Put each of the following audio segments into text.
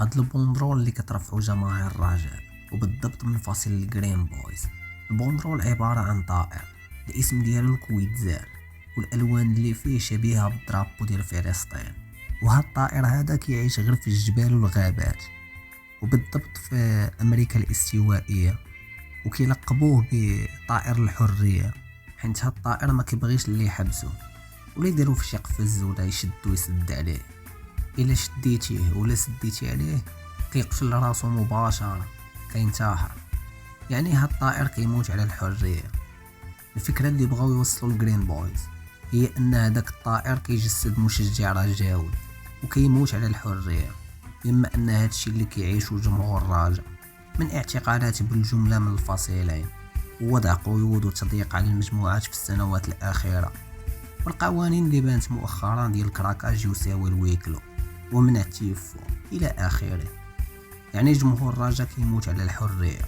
هاد البوندرول اللي كترفعو جماهير الرجاء وبالضبط من فصيل الجرين بويز. البوندرول عبارة عن طائر الاسم ديالو الكويتزال، والالوان اللي فيه شبيهة بالدرابو ديال فلسطين. وهاد الطائر هذا كيعيش غير في الجبال والغابات، وبالضبط في امريكا الاستوائية، وكيلقبوه بطائر الحرية حيت هاد الطائر ما كيبغيش اللي يحبسه ولا يديرو في شي قفز ولا يشدو يسد عليه. الا شديتيه ولا سديتي عليه كيقفل راسو مباشرة، كينتحر. يعني هاد الطائر كيموت على الحرية. الفكرة اللي بغاو يوصلوا الجرين بويز هي ان هذاك الطائر كيجسد مشجع رجاوي وكيموت على الحرية، بما ان هادشي اللي كيعيشو جمهور الرجاء من اعتقالات بالجملة من الفصيلين، ووضع قيود وتضييق على المجموعات في السنوات الأخيرة، والقوانين اللي بانت مؤخرا ديال الكراكاج يساوي الويكلو ومنع التيفو الى اخره. يعني جمهور الرجاء كيموت على الحرية.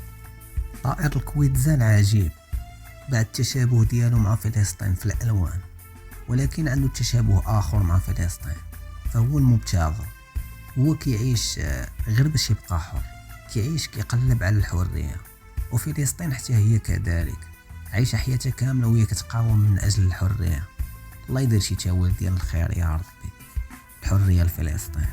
طائر الكويتزال عجيب بعد التشابه ديالو مع فلسطين في الالوان، ولكن عنده تشابه اخر مع فلسطين، فهو المبتغى. هو كيعيش غير باش يبقى حر، كيعيش كيقلب على الحرية. وفلسطين حتى هي كذلك عايشة حياتها كاملة وهي كتقاوم من اجل الحرية. الله يدير شي تاويل ديال الخير يا ربي. الحرية لفلسطين.